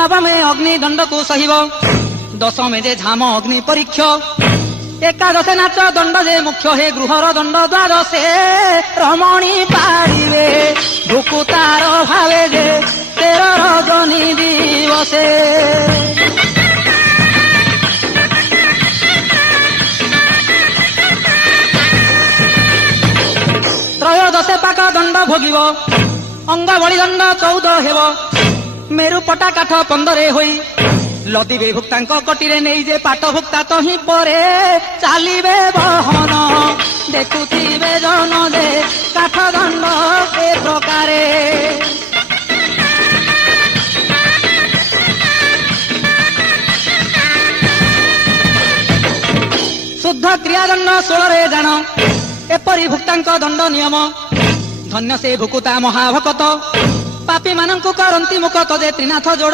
नवमे अग्निदंड को सहिब दशमे जे झाम अग्नि परीक्ष एकादशे नाच दंड जे मुख्य हे गृहर दंड द्वादशे रमणी पाड़े भुकुतार भावे जे 13 रजनी दिवसे त्रयोदशे पाक दंड भोगिब अंग बलि दंड 14 हेब मेरु पटा काठ 15 होई लदिबे भुक्ता कटिरे नहीं जे पाट भुक्ता तो ही परे चलिबे बहन देखुथिबे जन दे काठ दंड ए प्रकारे शुद्ध क्रियादंड 16 जान एपरी भुक्ता दंड नियम धन्य से भुकुता महाभकत पापी मानंकु करंती मुकत जे त्रिनाथ जोड़